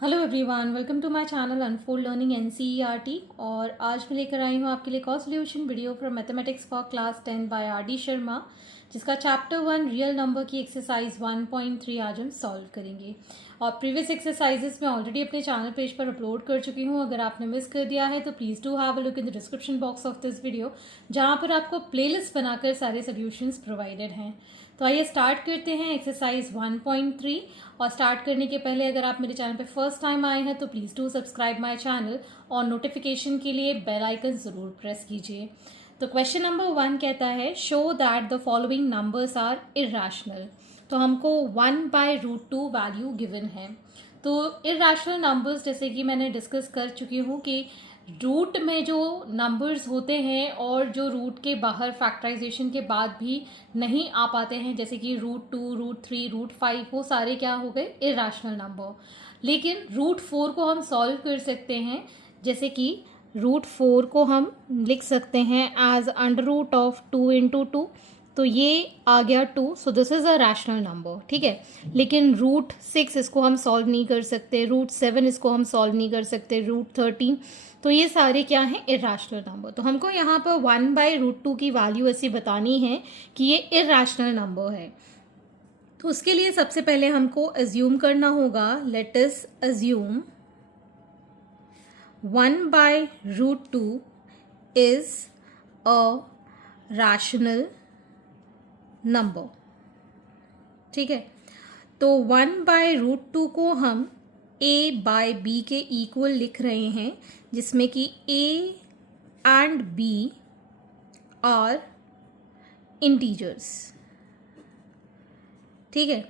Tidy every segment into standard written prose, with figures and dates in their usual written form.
Hello everyone, welcome to my channel unfold learning NCERT. और आज मैं लेकर आई हूँ आपके लिए एक और solution video from mathematics for class 10 by R D Sharma, जिसका चैप्टर 1 रियल नंबर की एक्सरसाइज 1.3 आज हम सॉल्व करेंगे। और प्रीवियस एक्सरसाइजेस मैं ऑलरेडी अपने चैनल पेज पर अपलोड कर चुकी हूँ। अगर आपने मिस कर दिया है तो please do have a look in the description box of this video, जहाँ पर आपको प्लेलिस्ट बनाकर सारे सोल्यूशंस प्रोवाइडेड हैं। तो आइए स्टार्ट करते हैं एक्सरसाइज 1.3। और स्टार्ट करने के पहले अगर आप मेरे चैनल पे फर्स्ट टाइम आए हैं तो please do subscribe my channel और नोटिफिकेशन के लिए बेल आइकन ज़रूर प्रेस कीजिए। तो क्वेश्चन नंबर 1 कहता है show that the following numbers are irrational. तो हमको 1/√2 वैल्यू गिवन है। तो इर्रेशनल नंबर्स जैसे कि मैंने डिस्कस कर चुकी हूँ कि रूट में जो नंबर्स होते हैं और जो रूट के बाहर फैक्टराइजेशन के बाद भी नहीं आ पाते हैं, जैसे कि √2, √3, √5, वो सारे क्या हो गए, इर्रेशनल नंबर। लेकिन √4 को हम सॉल्व कर सकते हैं, जैसे कि √4 को हम लिख सकते हैं एज √2 इंटू 2। तो ये आ गया 2, so this is a rational number, ठीक है। लेकिन √6 इसको हम सॉल्व नहीं कर सकते, √7 इसको हम सॉल्व नहीं कर सकते, √13, तो ये सारे क्या हैं, इर्रेशनल नंबर। तो हमको यहाँ पर 1/√2 की वैल्यू ऐसी बतानी है कि ये इर्रेशनल नंबर है। तो उसके लिए सबसे पहले हमको अज्यूम करना होगा, late us assume 1/√2 is a rational number, ठीक है। तो 1/√2 को हम a/b के इक्वल लिख रहे हैं, जिसमें कि a and b are integers, ठीक है।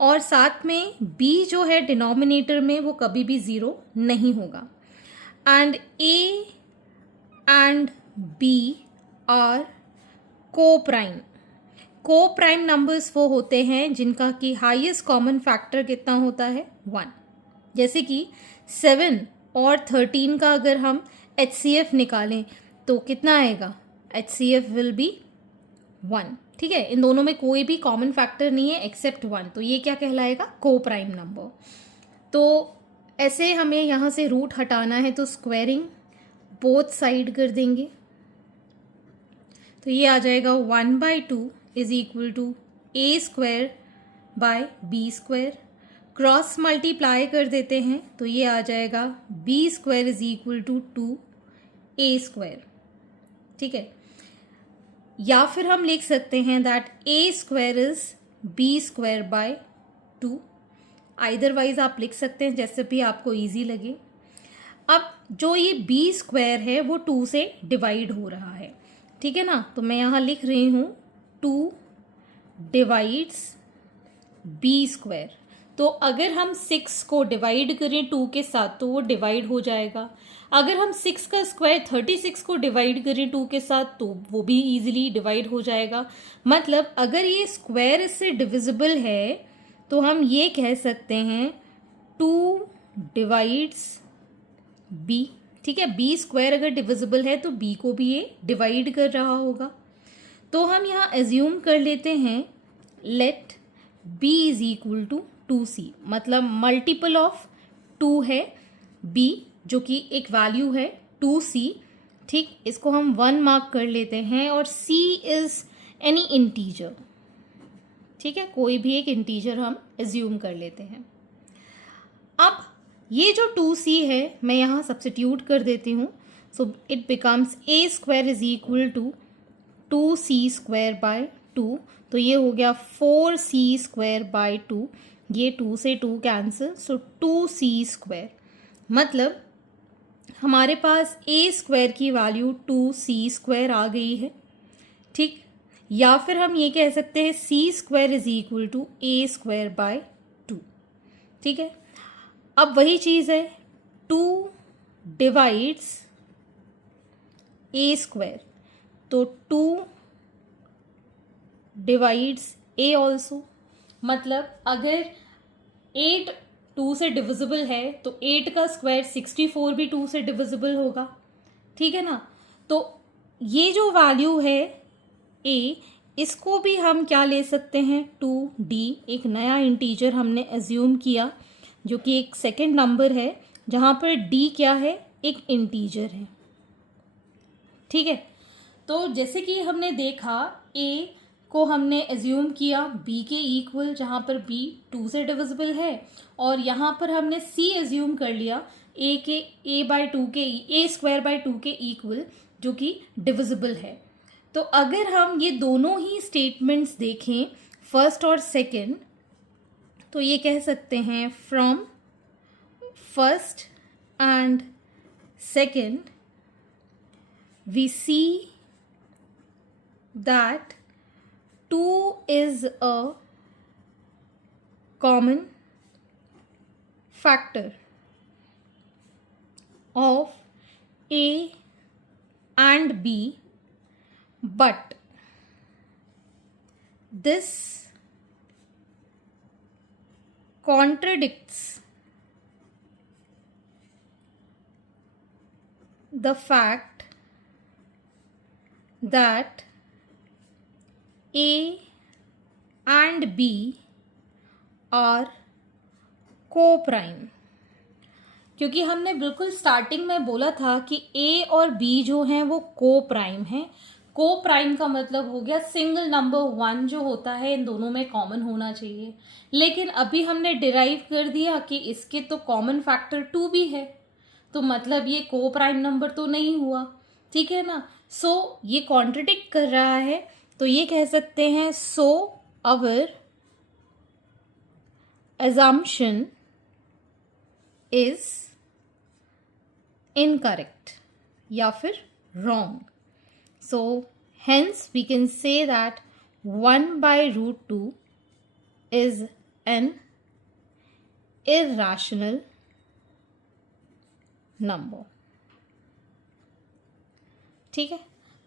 और साथ में b जो है डिनोमिनेटर में वो कभी भी ज़ीरो नहीं होगा। And a and b are को प्राइम नंबर्स वो होते हैं जिनका कि हाईएस्ट कॉमन फैक्टर कितना होता है, 1। जैसे कि 7 और 13 का अगर हम HCF निकालें तो कितना आएगा, HCF विल बी 1, ठीक है। इन दोनों में कोई भी कॉमन फैक्टर नहीं है एक्सेप्ट 1, तो ये क्या कहलाएगा, को प्राइम नंबर। तो ऐसे हमें यहाँ से रूट हटाना है, तो स्क्वायरिंग बोथ साइड कर देंगे, तो ये आ जाएगा 1/2 is equal to a² / cross multiply कर देते हैं, तो ये आ जाएगा b² is equal to 2a², ठीक है। या फिर हम लिख सकते हैं दैट a² इज b²/2। आइदरवाइज आप लिख सकते हैं, जैसे भी आपको इजी लगे। अब जो ये b² है वो 2 से डिवाइड हो रहा है, ठीक है ना। तो मैं यहाँ लिख रही हूँ 2 डिवाइड्स b²। तो अगर हम 6 को डिवाइड करें 2 के साथ तो वो डिवाइड हो जाएगा। अगर हम 6 का स्क्वायर 36 को डिवाइड करें 2 के साथ तो वो भी इजीली डिवाइड हो जाएगा। मतलब अगर ये स्क्वायर इससे डिविजिबल है तो हम ये कह सकते हैं 2 डिवाइड्स b, ठीक है। b² अगर डिविजिबल है तो b को भी ये डिवाइड कर रहा होगा। तो हम यहाँ एज्यूम कर लेते हैं let b is equal to 2c, मतलब मल्टीपल ऑफ 2 है b, जो कि एक वैल्यू है 2c, ठीक। इसको हम 1 मार्क कर लेते हैं और c इज एनी इंटीजर, ठीक है। कोई भी एक इंटीजर हम एज्यूम कर लेते हैं। अब ये जो 2c है मैं यहाँ सब्स्टिट्यूट कर देती हूँ, so it becomes a² is equal to 2c²/2। तो ये हो गया 4c²/2, ये 2 से 2 कैंसिल, सो 2c²। मतलब हमारे पास a² की वैल्यू 2c² आ गई है, ठीक। या फिर हम ये कह सकते हैं c² is equal to a²/2, ठीक है। अब वही चीज़ है 2 डिवाइड्स a², तो 2 डिवाइड्स a ऑल्सो। मतलब अगर 8 2 से डिविजिबल है तो 8 का स्क्वायर 64 भी 2 से डिविजिबल होगा, ठीक है ना। तो ये जो वैल्यू है a, इसको भी हम क्या ले सकते हैं, 2d, एक नया इंटीजर हमने एज्यूम किया जो कि एक सेकंड नंबर है, जहाँ पर डी क्या है, एक इंटीजर है। ठीक है, तो जैसे कि हमने देखा ए को हमने एज्यूम किया बी के इक्वल, जहाँ पर बी 2 से डिविजिबल है, और यहाँ पर हमने सी एज्यूम कर लिया ए के a/2 के a² by 2 के इक्वल, जो कि डिविजिबल है। तो अगर हम ये दोनों ही स्टेटमेंट्स देखें, फर्स्ट और सेकंड, तो ये कह सकते हैं from first and second we see that 2 is a common factor of A and B, but this contradicts the fact that A and B are co-prime, क्योंकि हमने बिल्कुल स्टार्टिंग में बोला था कि A और B जो हैं वो को-प्राइम हैं। को-प्राइम का मतलब हो गया सिंगल नंबर 1 जो होता है इन दोनों में कॉमन होना चाहिए, लेकिन अभी हमने डिराइव कर दिया कि इसके तो कॉमन फैक्टर 2 भी है, तो मतलब ये को-प्राइम नंबर तो नहीं हुआ। ठीक है ना, सो ये कॉन्ट्रडिक्ट कर रहा है, तो ये कह सकते हैं so our assumption is incorrect या फिर wrong. So hence we can say that 1/√2 is an irrational number. ठीक है,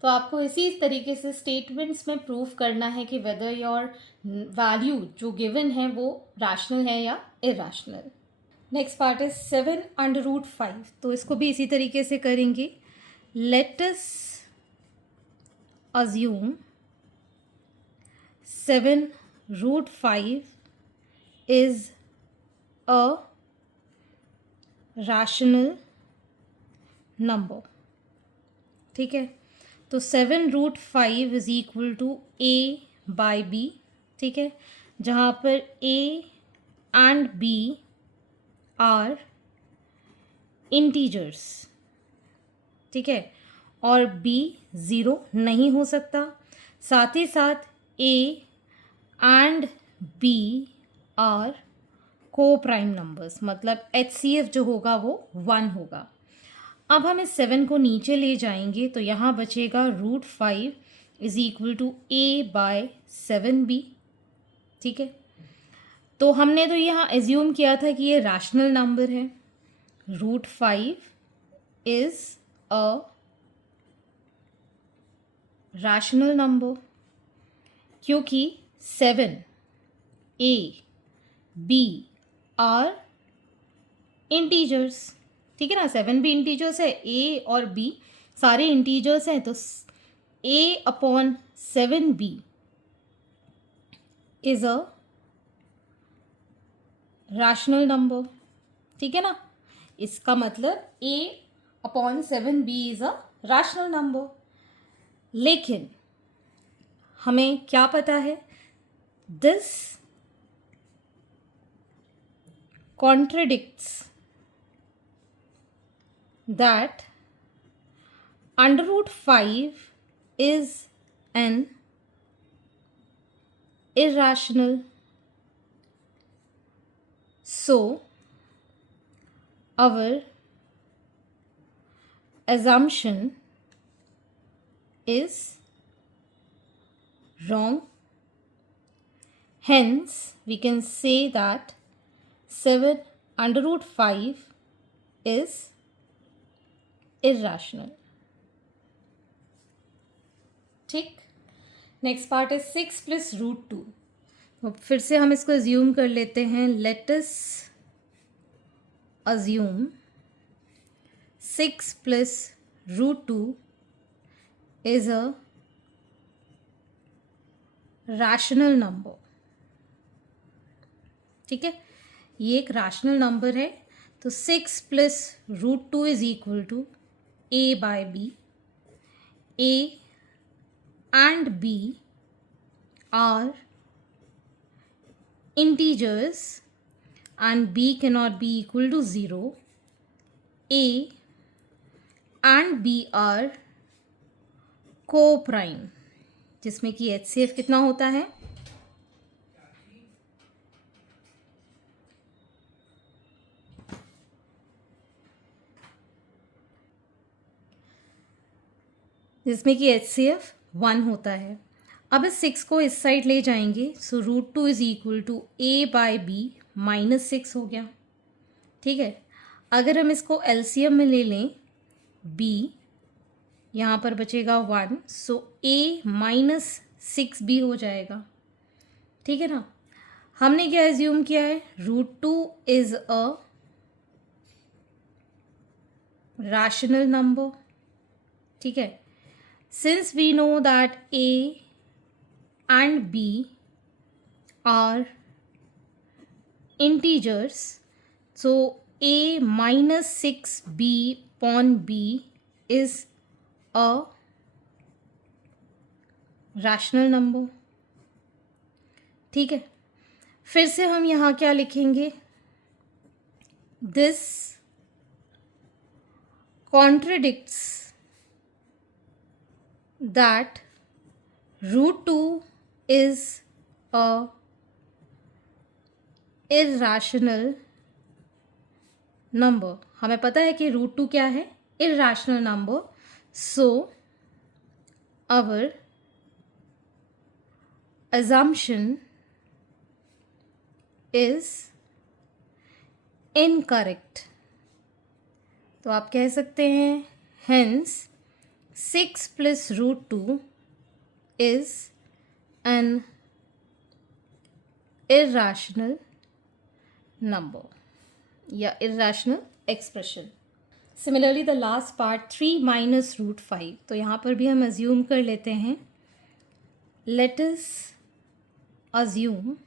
तो आपको इसी तरीके से स्टेटमेंट्स में प्रूव करना है कि वेदर योर वैल्यू जो गिवन है वो रैशनल है या इरैशनल। नेक्स्ट पार्ट इज 7√5, तो इसको भी इसी तरीके से करेंगे। Late us assume 7√5 is a rational number. ठीक है, तो 7√5 इज इक्वल टू a/b। ठीक है, जहाँ पर a and b are integers. ठीक है, और b 0 नहीं हो सकता, साथ ही साथ a एंड b आर को प्राइम नंबर्स, मतलब HCF जो होगा वो 1 होगा। अब हम इस 7 को नीचे ले जाएंगे, तो यहाँ बचेगा √5 इज इक्वल टू a/7b। ठीक है, तो हमने तो यहाँ एज्यूम किया था कि ये रैशनल नंबर है। √5 इज अ रैशनल नंबर, क्योंकि 7 a b आर इंटीजर्स। ठीक है ना, 7 भी इंटीजर्स है, a और b सारे इंटीजर्स हैं, तो a/7b is a rational number. ठीक है ना, इसका मतलब a/7b is a rational number. लेकिन हमें क्या पता है, this contradicts that √5 is an irrational. So our assumption is wrong. Hence we can say that 7√5 is irrational. ठीक, नेक्स्ट पार्ट है 6 + √2। तो फिर से हम इसको अज्यूम कर लेते हैं। Let us assume 6 + √2 is a rational number. ठीक है, ये एक रैशनल नंबर है, तो 6 plus root 2 is equal to A by B. A and b are integers and b cannot be equal to 0. A and b are co-prime, जिसमें कि HCF कितना होता है, जिसमें कि HCF 1 होता है. अब इस 6 को इस साइड ले जाएंगे, so root 2 is equal to A by B minus 6 हो गया. ठीक है, अगर हम इसको LCM में ले लें, b यहाँ पर बचेगा 1, सो a माइनस 6b हो जाएगा. ठीक है ना. हमने क्या एज्यूम किया है, root 2 is a rational number. ठीक है, since we know that a and b are integers, so a minus 6b upon b is a rational number. ठीक है, फिर से हम यहाँ क्या लिखेंगे, this contradicts that root 2 is a irrational number. हमें पता है कि रूट 2 क्या है, irrational number. So our assumption is incorrect. तो आप कह सकते हैं hence 6 plus root 2 is an irrational number या irrational expression. Similarly the last part 3 minus root 5, तो यहाँ पर भी हम assume कर लेते हैं. Let us assume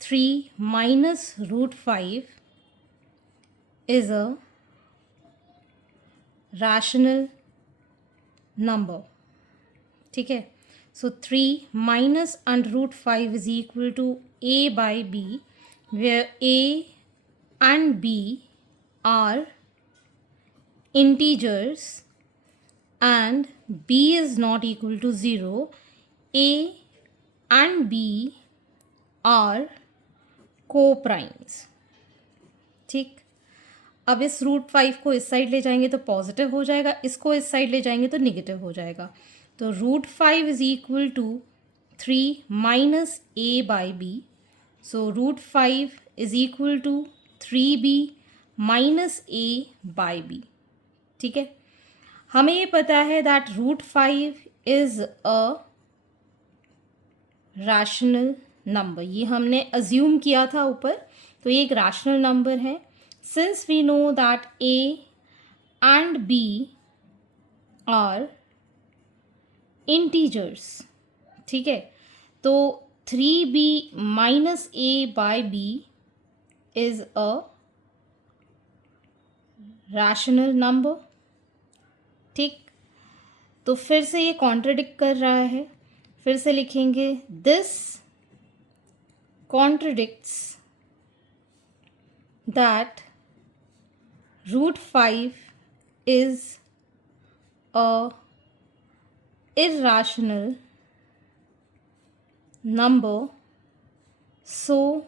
3 minus root 5 is a rational number. ठीक है, so 3 minus under root 5 is equal to a by b, where a and b are integers and b is not equal to 0. a and b are co-primes. ठीक, अब इस root 5 को इस side ले जाएंगे तो पॉजिटिव हो जाएगा, इसको इस साइड ले जाएंगे तो नेगेटिव हो जाएगा. तो root 5 is equal to 3 minus A by B. So root 5 is equal to 3b minus A by B. ठीक है, हमें ये पता है that root 5 is a rational number. ये हमने अज्यूम किया था ऊपर, तो ये एक रैशनल नंबर है. Since we know that a and b are integers, ठीक है, तो 3b minus a by b is a rational number. ठीक, तो फिर से ये कॉन्ट्रडिक्ट कर रहा है. फिर से लिखेंगे this contradicts that root 5 is a irrational number, so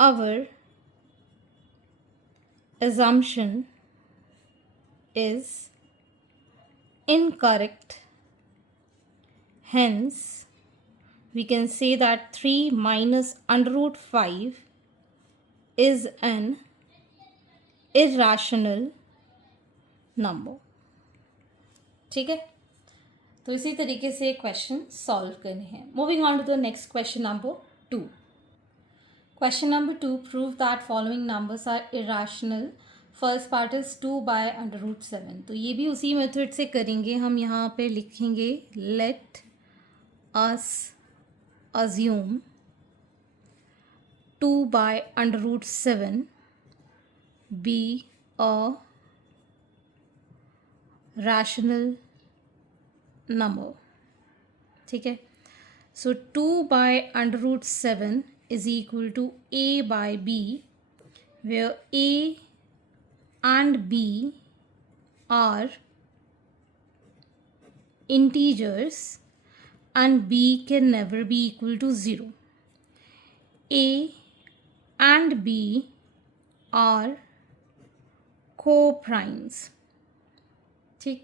our assumption is incorrect. Hence we can say that 3 minus under root 5 is an irrational number. ठीक है, तो इसी तरीके से क्वेश्चन सॉल्व करने हैं. Moving on to the next question number 2. Question number 2, prove that following numbers are irrational. First part is 2 by under root 7. तो ये भी उसी मेथड से करेंगे. हम यहाँ पे लिखेंगे let us assume 2 by under root 7 be a rational number. ठीक है, so 2 by under root 7 is equal to a by b, where a and b are integers and b can never be equal to 0. a and b are co-primes. ठीक,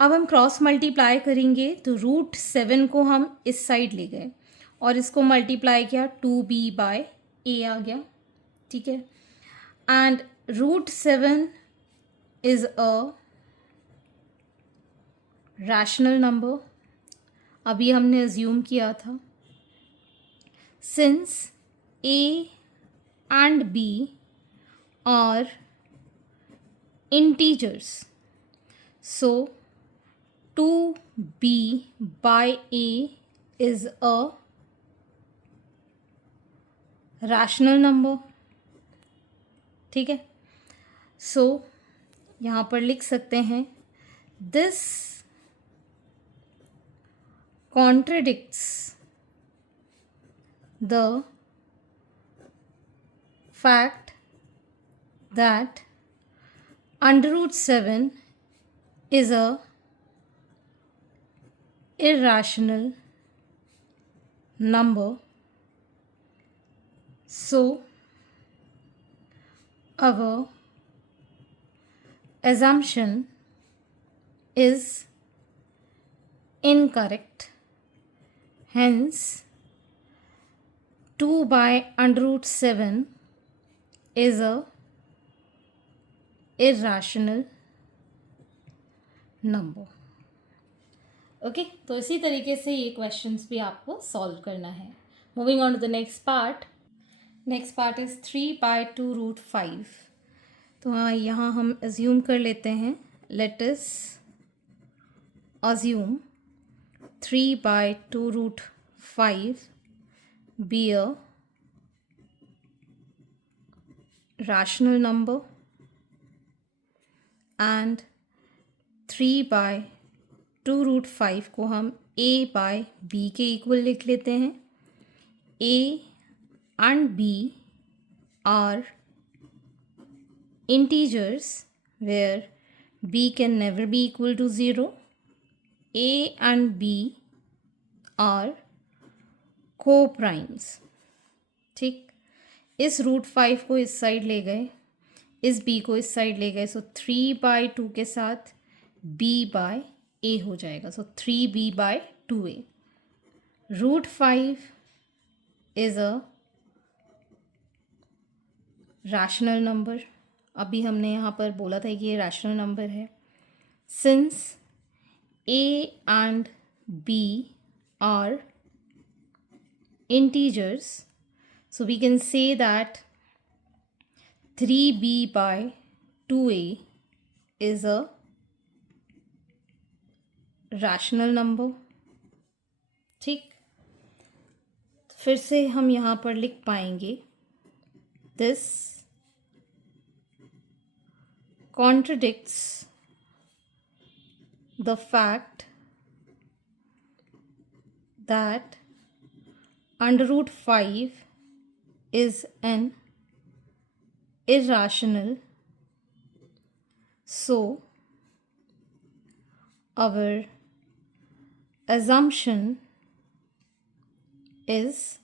अब हम cross multiply करेंगे तो root 7 को हम इस side ले गए और इसको मल्टीप्लाई किया 2b बाय a आ गया. ठीक है, and root 7 is a rational number. अभी हमने अज्यूम किया था since a and b are integers, so 2b by a is a rational number. ठीक है, सो यहाँ पर लिख सकते हैं this contradicts the fact that under root 7 is a irrational number. So our assumption is incorrect. Hence 2 by under root 7 is a irrational number. Okay, तो इसी तरीके से ये क्वेश्चंस भी आपको सॉल्व करना है. Moving on to the next part. Next part is 3 by 2 root 5. तो हाँ, यहाँ हम अज्यूम कर लेते हैं. Let us assume 3 by 2 root 5 be a rational number and 3 by 2 root 5 को हम a by b के इक्वल लिख लेते हैं. a and b are integers where b can never be equal to 0. a and b are co-primes. ठीक, इस root 5 को इस साइड ले गए, इस b को इस साइड ले गए, सो 3 by 2 के साथ b by a हो जाएगा. सो 3b by 2a. Root 5 is a rational number. अभी हमने यहाँ पर बोला था कि ये रैशनल नंबर है. Since a and b are integers, so we can say that 3b by 2a is a rational number. ठीक, फिर से हम यहाँ पर लिख पाएंगे this contradicts the fact that under root 5 is an irrational, so our assumption is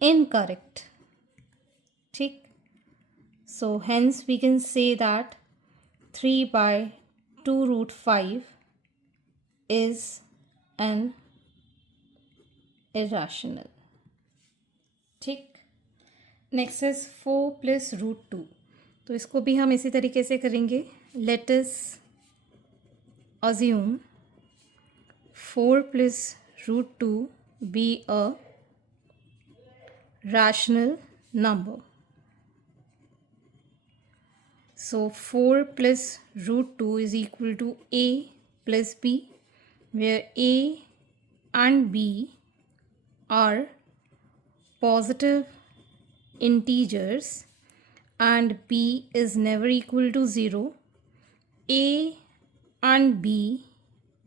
incorrect. ठीक, so hence we can say that 3 by 2 root 5 is an irrational. ठीक, नेक्स्ट इज 4 प्लस रूट 2. तो इसको भी हम इसी तरीके से करेंगे. Let us assume 4 plus root 2 be a rational number. So 4 plus root 2 is equal to a plus b, where a and b are positive integers and b is never equal to 0, a and b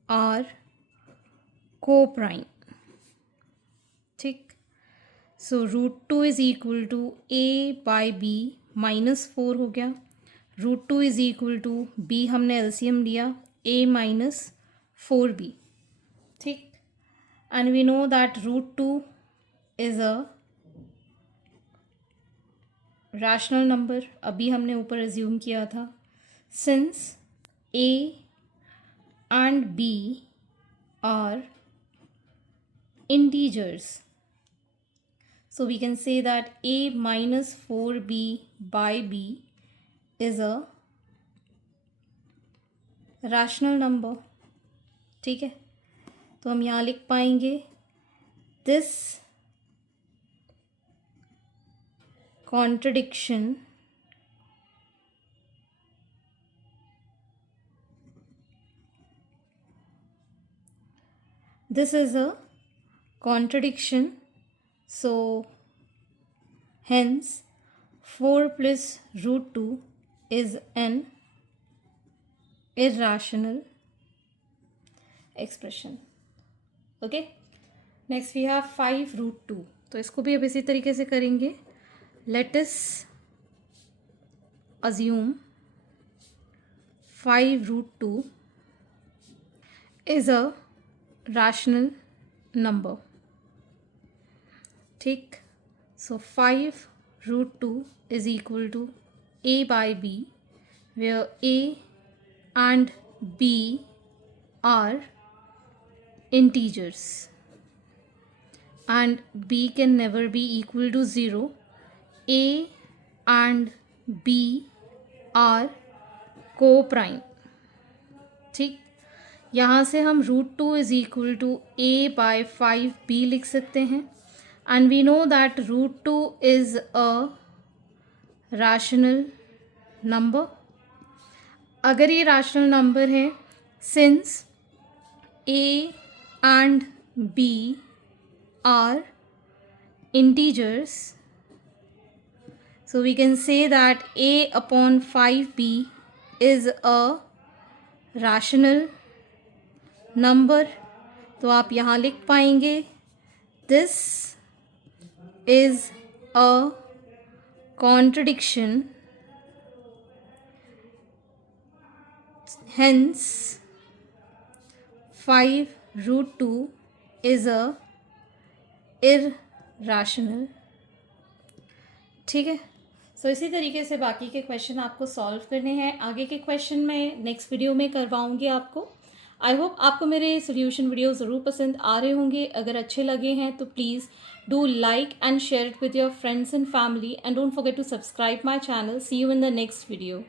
are co-prime. ठीक, सो √2 is equal to a by B -4 हो गया. √2 is equal to b, हमने LCM लिया a -4b. ठीक, and we know that √2 is a rational number. अभी हमने ऊपर एज्यूम किया था. Since a and b are integers, so we can say that a -4b by b is a rational number. ठीक है, तो हम यहाँ लिख पाएंगे this contradiction is a contradiction, so hence 4 plus √2 is an irrational expression. Okay, next we have 5 √2. तो इसको भी अब इसी तरीके से करेंगे. Let us assume 5 √2 is a rational number. ठीक, so 5 √2 is equal to a by b, where a and b are integers and b can never be equal to 0. a and b are co-prime. ठीक, यहाँ से हम √2 is equal to a by 5b लिख सकते हैं. And we know that √2 is a rational number. अगर ये rational number है, since a and b are integers, so we can say that a upon 5b is a rational number. तो आप यहाँ लिख पाएंगे this is a contradiction, hence 5 √2 is a irrational. ठीक है, सो इसी तरीके से बाकी के क्वेश्चन आपको सॉल्व करने हैं. आगे के क्वेश्चन मैं नेक्स्ट वीडियो में करवाऊंगी आपको. आई होप आपको मेरे सोल्यूशन वीडियो ज़रूर पसंद आ रहे होंगे. अगर अच्छे लगे हैं तो please do like and share it with your friends and family, and don't forget to subscribe my channel. See you in the next video.